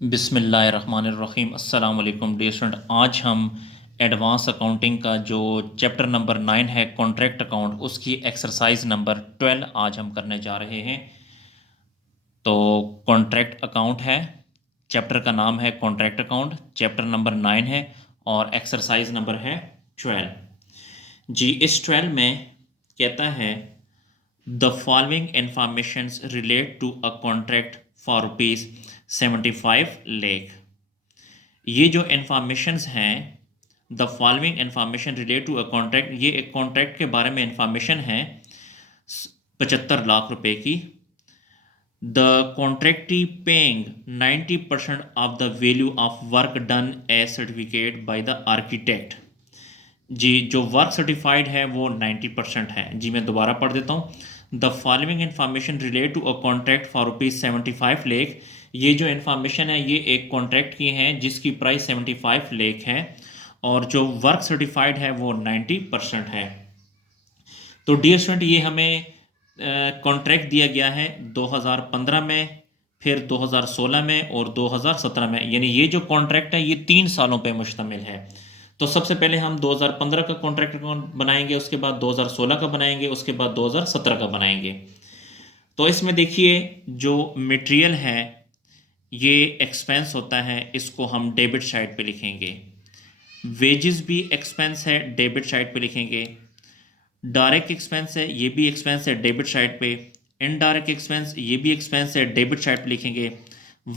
बिस्मिल्लाहिर्रहमानिर्रहीम अस्सलाम वालेकुम डियर स्टूडेंट। आज हम एडवांस अकाउंटिंग का जो चैप्टर नंबर 9 है कॉन्ट्रैक्ट अकाउंट, उसकी एक्सरसाइज नंबर 12 आज हम करने जा रहे हैं। तो कॉन्ट्रैक्ट अकाउंट है, चैप्टर का नाम है कॉन्ट्रैक्ट अकाउंट, चैप्टर नंबर 9 है और एक्सरसाइज नंबर है 12। जी इस 12 में कहता है the following informations relate to a contract for rupees 75 lakh. ये जो इंफॉर्मेशंस हैं, the following information relate to a contract, ये एक कॉन्ट्रैक्ट के बारे में इंफॉर्मेशन है 75 लाख रुपए की। The contractee paying 90% of the value of work done as certificate by the architect. जी जो वर्क सर्टिफाइड है वो 90% है। जी मैं दोबारा पढ़ देता हूँ। The following information relate to a contract for rupees 75 lakh. ये जो इन्फॉर्मेशन है ये एक कॉन्ट्रैक्ट की है जिसकी प्राइस 75 लाख है और जो वर्क सर्टिफाइड है वो 90% है। तो डियर स्टूडेंट, ये हमें कॉन्ट्रैक्ट दिया गया है 2015 में, फिर 2016 में और 2017 में, यानी ये जो कॉन्ट्रैक्ट है ये 3 सालों पे मुश्तमिल है। तो सबसे पहले हम 2015 का कॉन्ट्रैक्ट अकाउंट बनाएंगे, उसके बाद 2016 का बनाएंगे, उसके बाद 2017 का बनाएंगे। तो इसमें देखिए जो मटेरियल है ये एक्सपेंस होता है, इसको हम डेबिट साइड पे लिखेंगे। वेजेस भी एक्सपेंस है, डेबिट साइड पे लिखेंगे। डायरेक्ट एक्सपेंस है, ये भी एक्सपेंस है, डेबिट साइड पे। इनडायरेक्ट एक्सपेंस, ये भी एक्सपेंस है, डेबिट साइड पे लिखेंगे।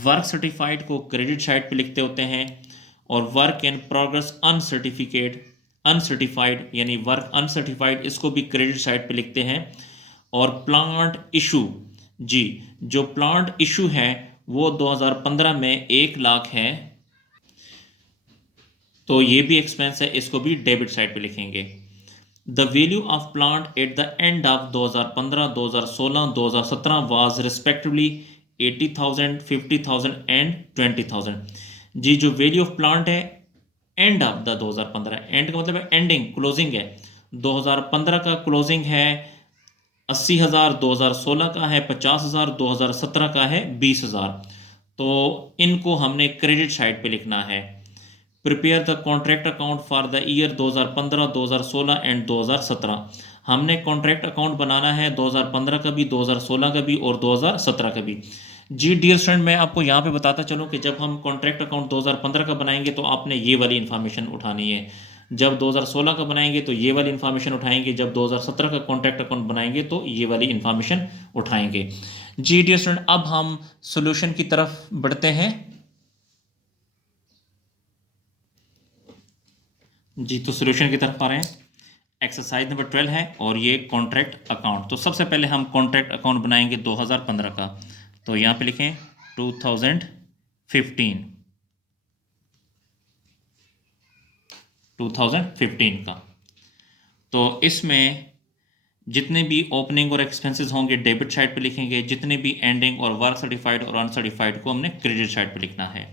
वर्क सर्टिफाइड को क्रेडिट साइड पे लिखते होते हैं और वर्क इन प्रोग्रेस अनसर्टिफिकेट अनसर्टिफाइड यानी वर्क अनसर्टिफाइड, इसको भी क्रेडिट साइड पे लिखते हैं। और प्लांट इशू, जी जो प्लांट इशू है वो 2015 में 1 लाख है, तो ये भी एक्सपेंस है, इसको भी डेबिट साइड पे लिखेंगे। The value of plant at the end of 2015, 2016, 2017 was respectively 80,000, 50,000 and 20,000। जी जो वैल्यू ऑफ प्लांट है एंड ऑफ द 2015, एंड का मतलब है एंडिंग, क्लोजिंग है। 2015 का क्लोजिंग है 80,000, 2016 का है 50,000, 2017 का है 20,000। तो इनको हमने क्रेडिट साइड पे लिखना है। Prepare the contract account for the year 2015, 2016 and 2017। हमने कॉन्ट्रैक्ट अकाउंट बनाना है 2015 का भी, 2016 का भी और 2017 का भी। जी डियर स्टूडेंट, मैं आपको यहाँ पे बताता चलूँ कि जब हम कॉन्ट्रैक्ट अकाउंट 2015 का बनाएंगे तो आपने ये वाली इन्फॉर्मेशन उठानी है। जब 2016 का बनाएंगे तो ये वाली इन्फॉर्मेशन उठाएंगे। जब 2017 का कॉन्ट्रैक्ट अकाउंट बनाएंगे तो ये वाली इन्फॉर्मेशन उठाएंगे। जी डियर स्टूडेंट, अब हम सोल्यूशन की तरफ बढ़ते हैं। जी तो सोल्यूशन की तरफ आ रहे हैं। एक्सरसाइज नंबर 12 है और ये कॉन्ट्रैक्ट अकाउंट। तो सबसे पहले हम कॉन्ट्रैक्ट अकाउंट बनाएंगे 2015 का। तो यहाँ पे लिखें 2015, 2015 का। तो इसमें जितने भी ओपनिंग और एक्सपेंसेस होंगे डेबिट साइड पे लिखेंगे, जितने भी एंडिंग और वर्क सर्टिफाइड और अनसर्टिफाइड को हमने क्रेडिट साइड पे लिखना है।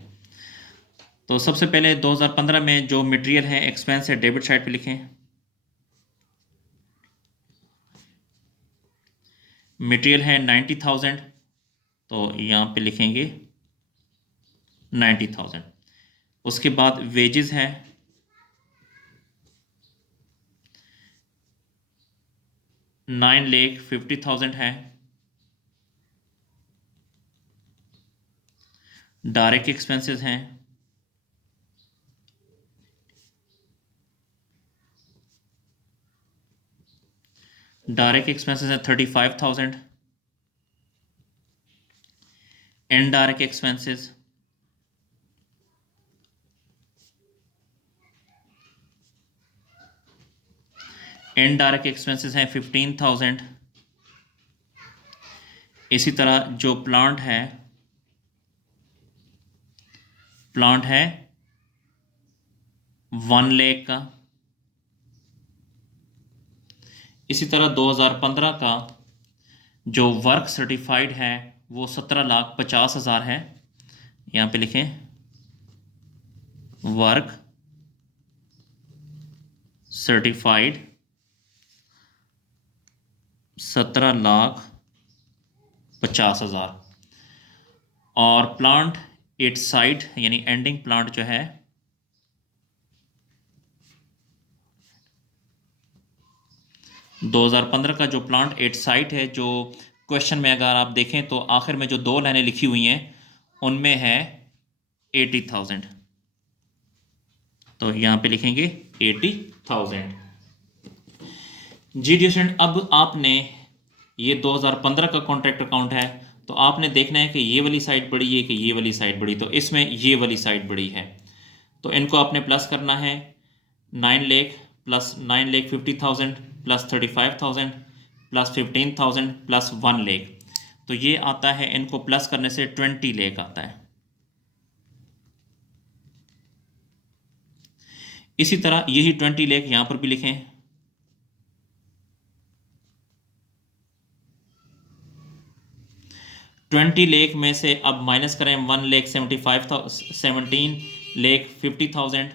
तो सबसे पहले 2015 में जो मटेरियल है एक्सपेंस है, डेबिट साइड पे लिखें। मटेरियल है 90,000, तो यहाँ पे लिखेंगे 90,000। उसके बाद वेजेस है 9,50,000 है। डायरेक्ट एक्सपेंसेस हैं डायरेक्ट एक्सपेंसेस हैं 35,000। इनडायरेक्ट एक्सपेंसेस इनडायरेक्ट एक्सपेंसेस हैं 15,000। इसी तरह जो प्लांट है 1 लाख का। इसी तरह 2015 का जो वर्क सर्टिफाइड है वो 17,50,000 है। यहाँ पे लिखें वर्क सर्टिफाइड 17,50,000। और प्लांट इट्स साइट यानी एंडिंग प्लांट जो है 2015 का जो प्लांट एट साइट है, जो क्वेश्चन में अगर आप देखें तो आखिर में जो दो लाइनें लिखी हुई हैं उनमें है 80,000, तो यहां पे लिखेंगे 80,000। जी डिस्टेंट, अब आपने ये 2015 का कॉन्ट्रैक्ट अकाउंट है, तो आपने देखना है कि ये वाली साइड बड़ी है कि ये वाली साइड बड़ी, तो इसमें ये वाली साइड बड़ी है, तो इनको आपने प्लस करना है। 9 lakh plus 9,50,000 plus 35,000 plus 15,000 plus 1 lakh, तो ये आता है, इनको प्लस करने से 20 लाख आता है। इसी तरह यही 20 लाख यहां पर भी लिखें। ट्वेंटी लाख में से अब माइनस करें 1,75,17,50,000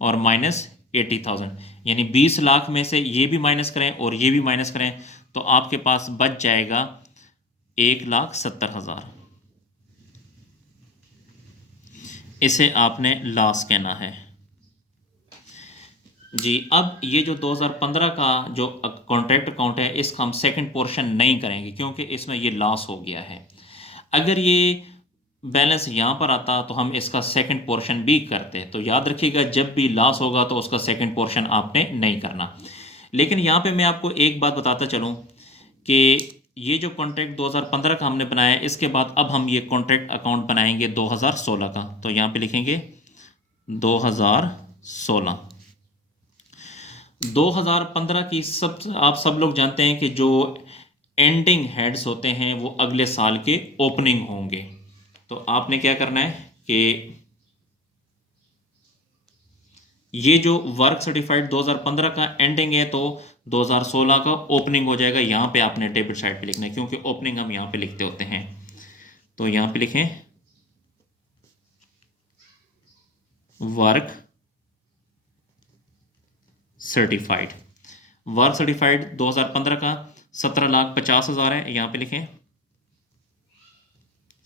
और माइनस 80,000, यानी 20 लाख में से ये भी माइनस करें और ये भी माइनस करें, तो आपके पास बच जाएगा 1,70,000। इसे आपने लॉस कहना है। जी, अब ये जो 2015 का जो कॉन्ट्रैक्ट अकाउंट है, इसका हम सेकंड पोर्शन नहीं करेंगे क्योंकि इसमें ये लॉस हो गया है। अगर ये बैलेंस यहाँ पर आता तो हम इसका सेकंड पोर्शन भी करते, तो याद रखिएगा जब भी लॉस होगा तो उसका सेकंड पोर्शन आपने नहीं करना। लेकिन यहाँ पे मैं आपको एक बात बताता चलूँ कि ये जो कॉन्ट्रैक्ट 2015 का हमने बनाया है, इसके बाद अब हम ये कॉन्ट्रैक्ट अकाउंट बनाएंगे 2016 का, तो यहाँ पे लिखेंगे 2016। 2015 की आप सब लोग जानते हैं कि जो एंडिंग हेड्स होते हैं वो अगले साल के ओपनिंग होंगे, तो आपने क्या करना है कि ये जो वर्क सर्टिफाइड 2015 का एंडिंग है तो 2016 का ओपनिंग हो जाएगा। यहाँ पे आपने डेबिट साइड पे लिखना है क्योंकि ओपनिंग हम यहाँ पे लिखते होते हैं, तो यहाँ पे लिखें वर्क सर्टिफाइड। वर्क सर्टिफाइड 2015 का 17,50,000 है, यहाँ पे लिखें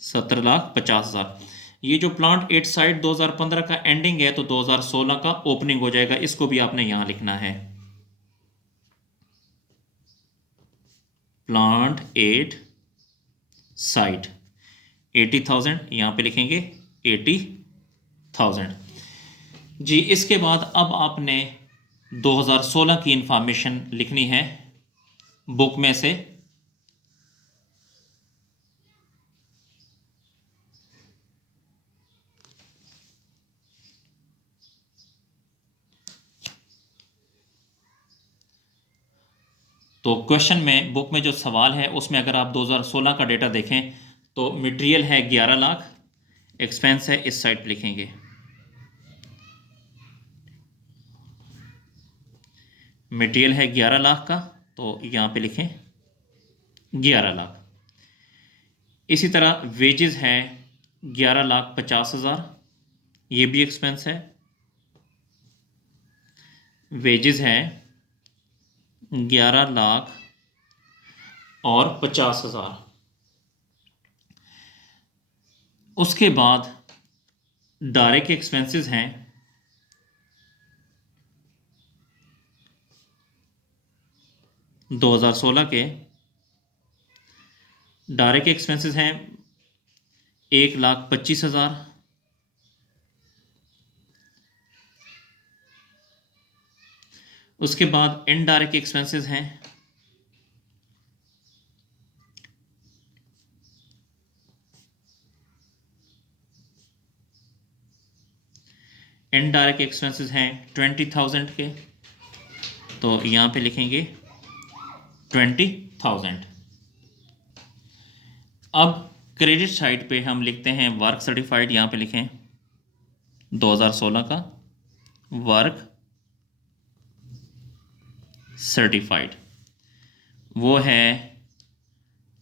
17,50,000। ये जो प्लांट एट साइड 2015 का एंडिंग है तो 2016 का ओपनिंग हो जाएगा, इसको भी आपने यहां लिखना है प्लांट एट साइट 80,000, यहां पे लिखेंगे 80,000। जी, इसके बाद अब आपने 2016 की इंफॉर्मेशन लिखनी है बुक में से। तो क्वेश्चन में बुक में जो सवाल है उसमें अगर आप 2016 का डेटा देखें तो मटेरियल है 11 लाख, एक्सपेंस है इस साइड पे लिखेंगे मटेरियल है 11 लाख का, तो यहाँ पे लिखें 11 लाख। इसी तरह वेजेस है 11,50,000, ये भी एक्सपेंस है। वेजेस है 11 लाख और 50,000। उसके बाद डायरेक्ट एक्सपेंसेस हैं 2016 के, डायरेक्ट एक्सपेंसेस हैं 1,25,000। उसके बाद इनडायरेक्ट एक्सपेंसेस हैं इनडायरेक्ट एक्सपेंसेस हैं 20,000 के, तो यहाँ पे लिखेंगे 20,000। अब क्रेडिट साइड पे हम लिखते हैं वर्क सर्टिफाइड, यहाँ पे लिखें 2016 का वर्क सर्टिफाइड, वो है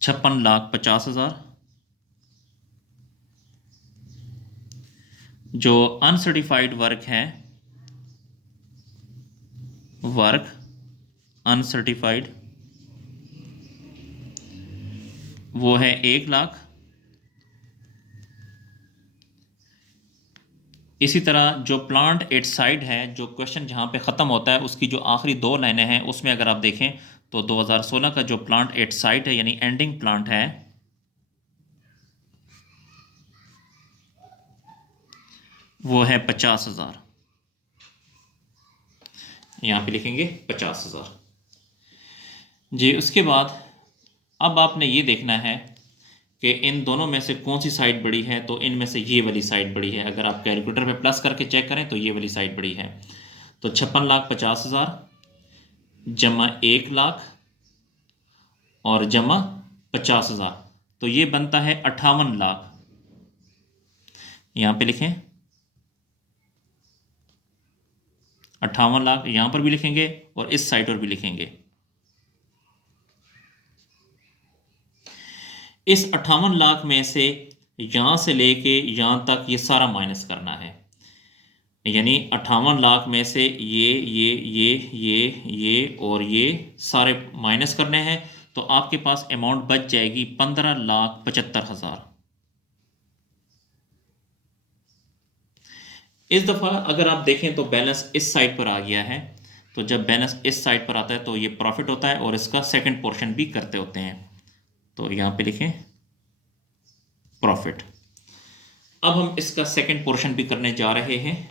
56,50,000। जो अनसर्टिफाइड वर्क है, वर्क अनसर्टिफाइड, वो है 1 लाख। इसी तरह जो प्लांट एट साइड है, जो क्वेश्चन जहाँ पे ख़त्म होता है उसकी जो आखिरी दो लाइनें हैं उसमें अगर आप देखें तो 2016 का जो प्लांट एट साइड है यानी एंडिंग प्लांट है वो है 50,000। यहाँ पे लिखेंगे 50,000 जी। उसके बाद अब आपने ये देखना है कि इन दोनों में से कौन सी साइड बड़ी है, तो इनमें से ये वाली साइड बड़ी है। अगर आप कैलकुलेटर पे प्लस करके चेक करें तो ये वाली साइड बड़ी है। तो 56,50,000 जमा 1,00,000 और जमा 50,000, तो ये बनता है 58,00,000। यहाँ पे लिखें 58,00,000, यहाँ पर भी लिखेंगे और इस साइड पर भी लिखेंगे। इस 58,00,000 में से यहाँ से लेके यहाँ तक ये सारा माइनस करना है, यानी 58,00,000 में से ये और ये सारे माइनस करने हैं, तो आपके पास अमाउंट बच जाएगी 15,75,000। इस दफ़ा अगर आप देखें तो बैलेंस इस साइड पर आ गया है। तो जब बैलेंस इस साइड पर आता है तो ये प्रॉफिट होता है और इसका सेकंड पोर्शन भी करते होते हैं। तो यहाँ पे लिखें प्रॉफिट। अब हम इसका सेकंड पोर्शन भी करने जा रहे हैं।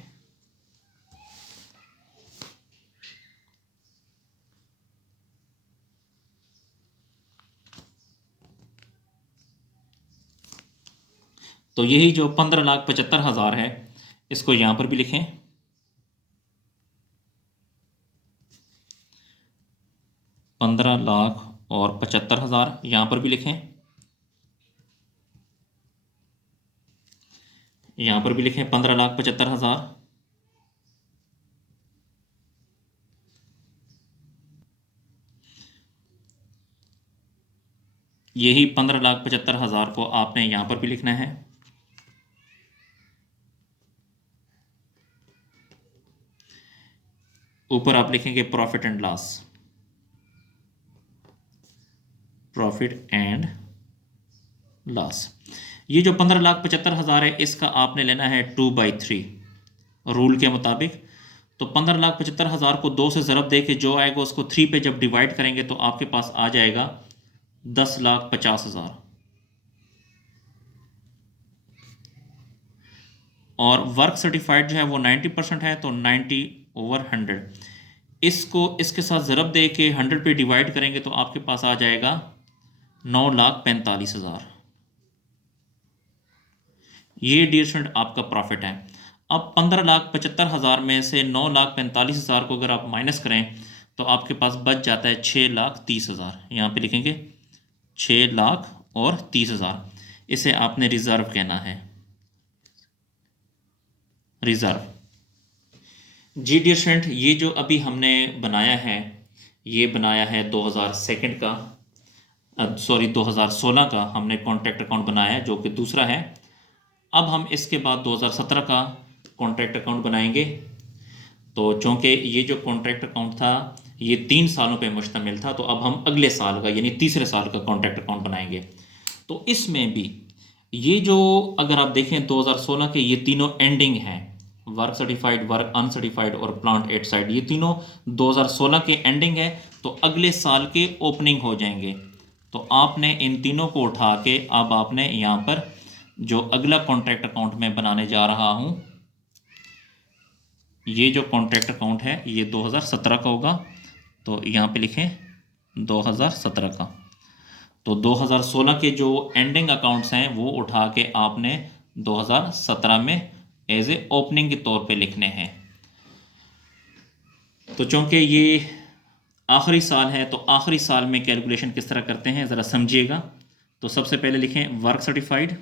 तो यही जो 15,75,000 है इसको यहां पर भी लिखें 15,75,000, यहां पर भी लिखें, यहां पर भी लिखें 15,75,000। यही 15,75,000 को आपने यहां पर भी लिखना है। ऊपर आप लिखेंगे profit and loss, profit and loss. ये जो 15,75,000 है इसका आपने लेना है 2/3 रूल के मुताबिक। तो 15,75,000 को 2 से ज़रब दे के जो आएगा उसको 3 पे जब डिवाइड करेंगे तो आपके पास आ जाएगा 10,50,000। और वर्क सर्टिफाइड जो है वो 90% है, तो 90/100 इसको इसके साथ ज़रब दे के 100 पे डिवाइड करेंगे तो आपके पास आ जाएगा 9,45,000। ये डियर स्टूडेंट आपका प्रॉफिट है। अब 15,75,000 में से 9,45,000 को अगर आप माइनस करें तो आपके पास बच जाता है 6,30,000। यहाँ पे लिखेंगे 6,30,000। इसे आपने रिजर्व कहना है, रिजर्व। जी डियर स्टूडेंट, ये जो अभी हमने बनाया है ये बनाया है 2002 का, 2016 का हमने कॉन्ट्रैक्ट अकाउंट बनाया है जो कि दूसरा है। अब हम इसके बाद 2017 का कॉन्ट्रैक्ट अकाउंट बनाएंगे। तो चूँकि ये जो कॉन्ट्रैक्ट अकाउंट था ये 3 सालों पे मुश्तमिल था, तो अब हम अगले साल का यानी तीसरे साल का कॉन्ट्रैक्ट अकाउंट बनाएंगे। तो इसमें भी ये जो अगर आप देखें 2016 के ये तीनों एंडिंग हैं, वर्क सर्टिफाइड, वर्क अनसर्टिफाइड और प्लांट एट साइड, ये तीनों 2016 के एंडिंग है, तो अगले साल के ओपनिंग हो जाएंगे। तो आपने इन तीनों को उठा के अब आपने यहाँ पर जो अगला कॉन्ट्रैक्ट अकाउंट मैं बनाने जा रहा हूँ, ये जो कॉन्ट्रैक्ट अकाउंट है ये 2017 का होगा। तो यहाँ पे लिखें 2017 का। तो 2016 के जो एंडिंग अकाउंट्स हैं वो उठा के आपने 2017 में एज ए ओपनिंग के तौर पे लिखने हैं। तो चूँकि ये आखिरी साल है तो आखिरी साल में कैलकुलेशन किस तरह करते हैं ज़रा समझिएगा। तो सबसे पहले लिखें वर्क सर्टिफाइड,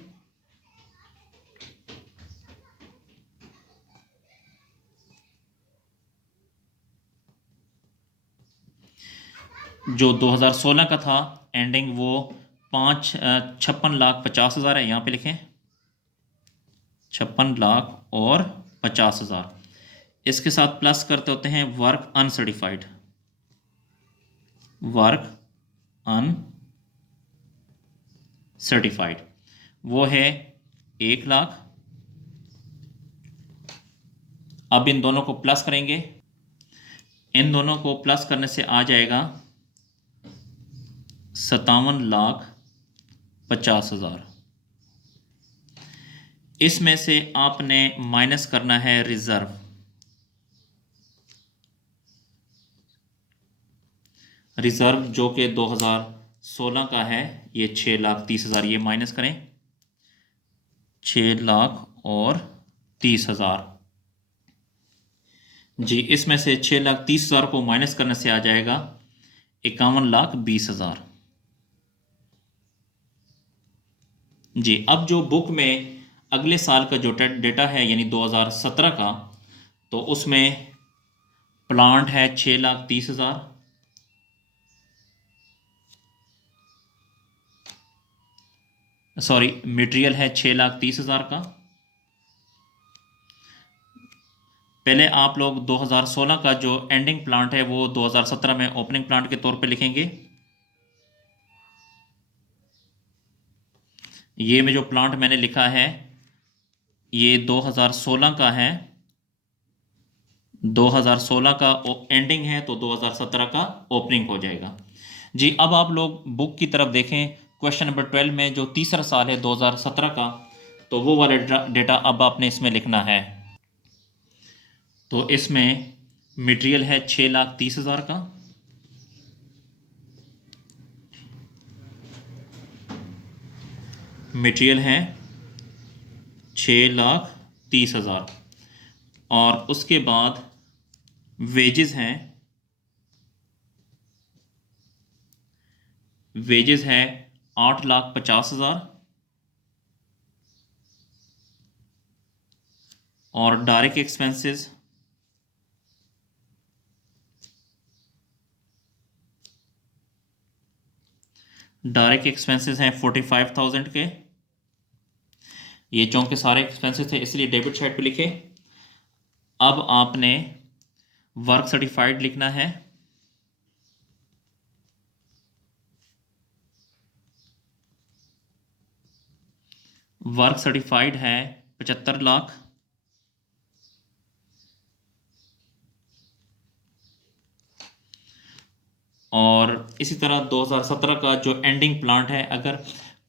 जो 2016 का था एंडिंग वो 56,50,000 है। यहाँ पे लिखें 56,50,000। इसके साथ प्लस करते होते हैं वर्क अनसर्टिफाइड, वर्क अनसर्टिफाइड वो है 1,00,000। अब इन दोनों को प्लस करेंगे, इन दोनों को प्लस करने से आ जाएगा 57,50,000। इसमें से आपने माइनस करना है रिजर्व। रिजर्व जो कि 2016 का है, ये 6,30,000, ये माइनस करें 6,30,000 जी। इसमें से 6,30,000 को माइनस करने से आ जाएगा 51,20,000 जी। अब जो बुक में अगले साल का जो डेटा है यानी 2017 का, तो उसमें प्लांट है 6,30,000, सॉरी मटेरियल है 6,30,000 का। पहले आप लोग 2016 का जो एंडिंग प्लांट है वो 2017 में ओपनिंग प्लांट के तौर पे लिखेंगे। ये में जो प्लांट मैंने लिखा है ये 2016 का है, 2016 का एंडिंग है, तो 2017 का ओपनिंग हो जाएगा जी। अब आप लोग बुक की तरफ देखें, क्वेश्चन नंबर 12 में जो तीसरा साल है 2017 का, तो वो वाला डेटा अब आपने इसमें लिखना है। तो इसमें मटेरियल है 6,30,000 का, मटेरियल है 6,30,000 और उसके बाद वेजेस हैं, वेजेस है 8,50,000 और डायरेक्ट एक्सपेंसेस हैं 45,000 के। ये चौंके सारे एक्सपेंसेस थे इसलिए डेबिट साइड पे लिखे। अब आपने वर्क सर्टिफाइड लिखना है, वर्क सर्टिफाइड है 75 लाख और इसी तरह 2017 का जो एंडिंग प्लांट है, अगर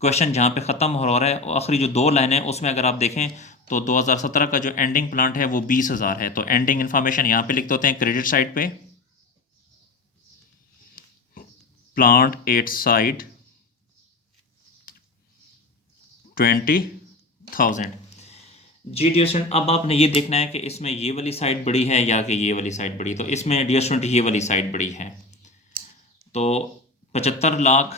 क्वेश्चन जहाँ पे ख़त्म हो रहा है आखिरी जो 2 लाइन है उसमें अगर आप देखें तो 2017 का जो एंडिंग प्लांट है वो 20,000 है। तो एंडिंग इन्फॉर्मेशन यहाँ पे लिख देते हैं क्रेडिट साइड पे, प्लांट एट साइड 20,000 जी। डियर स्टूडेंट, अब आपने ये देखना है कि इसमें ये वाली साइड बड़ी है या कि ये वाली साइड बड़ी। तो इसमें डियर स्टूडेंट ये वाली साइड बड़ी है, तो 75 लाख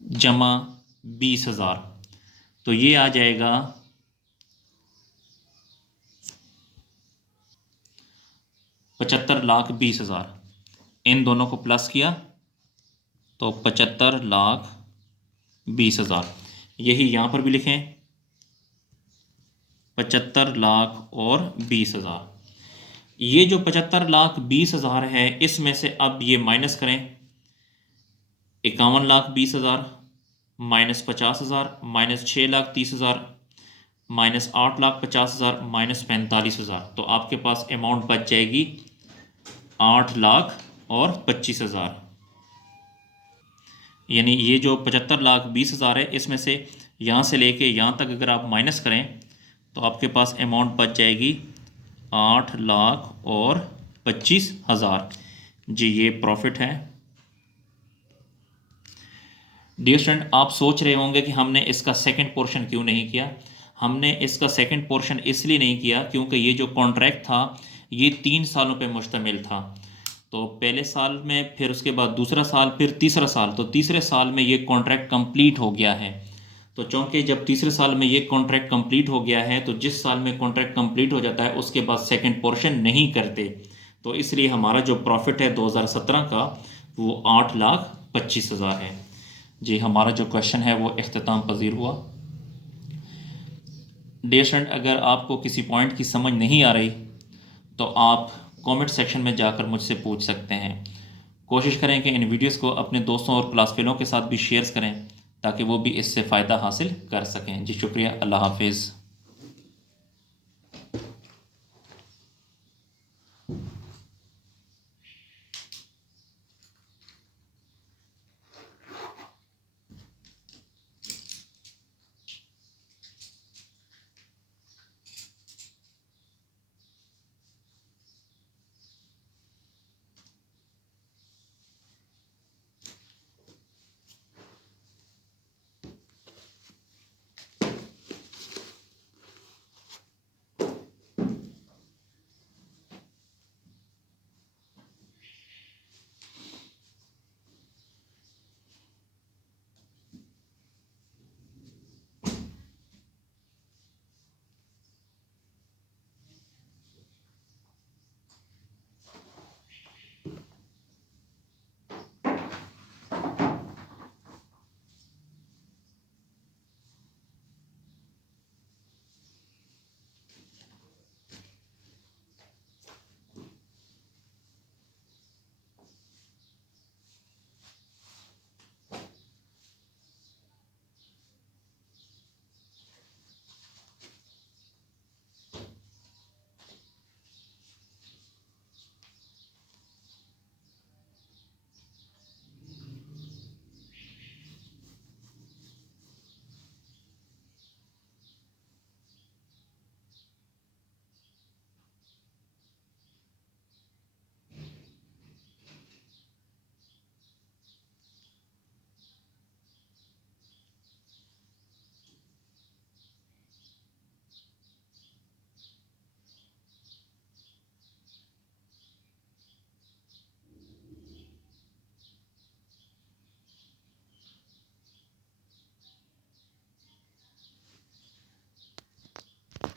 जमा 20,000, तो ये आ जाएगा 75,20,000। इन दोनों को प्लस किया तो 75,20,000। यही यहाँ पर भी लिखें 75 लाख और 20,000। ये जो 75,20,000 है इसमें से अब ये माइनस करें 51,20,000 माइनस 50,000 माइनस 6,30,000 माइनस 8,50,000 माइनस 45,000, तो आपके पास अमाउंट बच जाएगी 8,25,000। यानी ये जो 75,20,000 है इसमें से यहाँ से लेके यहाँ तक अगर आप माइनस करें तो आपके पास अमाउंट बच जाएगी 8,25,000 जी। ये प्रॉफिट है। डियर स्टूडेंट, आप सोच रहे होंगे कि हमने इसका सेकंड पोर्शन क्यों नहीं किया। हमने इसका सेकंड पोर्शन इसलिए नहीं किया क्योंकि ये जो कॉन्ट्रैक्ट था ये 3 सालों पे मुश्तमिल था। तो पहले साल में, फिर उसके बाद दूसरा साल, फिर तीसरा साल, तो तीसरे साल में ये कॉन्ट्रैक्ट कंप्लीट हो गया है। तो चूँकि जब तीसरे साल में ये कॉन्ट्रैक्ट कंप्लीट हो गया है तो जिस साल में कॉन्ट्रैक्ट कंप्लीट हो जाता है उसके बाद सेकंड पोर्शन नहीं करते, तो इसलिए हमारा जो प्रॉफिट है 2017 का वो 8,25,000 है जी। हमारा जो क्वेश्चन है वो इख्तिताम पजीर हुआ। डियर स्टूडेंट, अगर आपको किसी पॉइंट की समझ नहीं आ रही तो आप कमेंट सेक्शन में जाकर मुझसे पूछ सकते हैं। कोशिश करें कि इन वीडियोस को अपने दोस्तों और क्लास फेलों के साथ भी शेयर करें ताकि वो भी इससे फ़ायदा हासिल कर सकें जी। शुक्रिया, अल्लाह हाफिज़।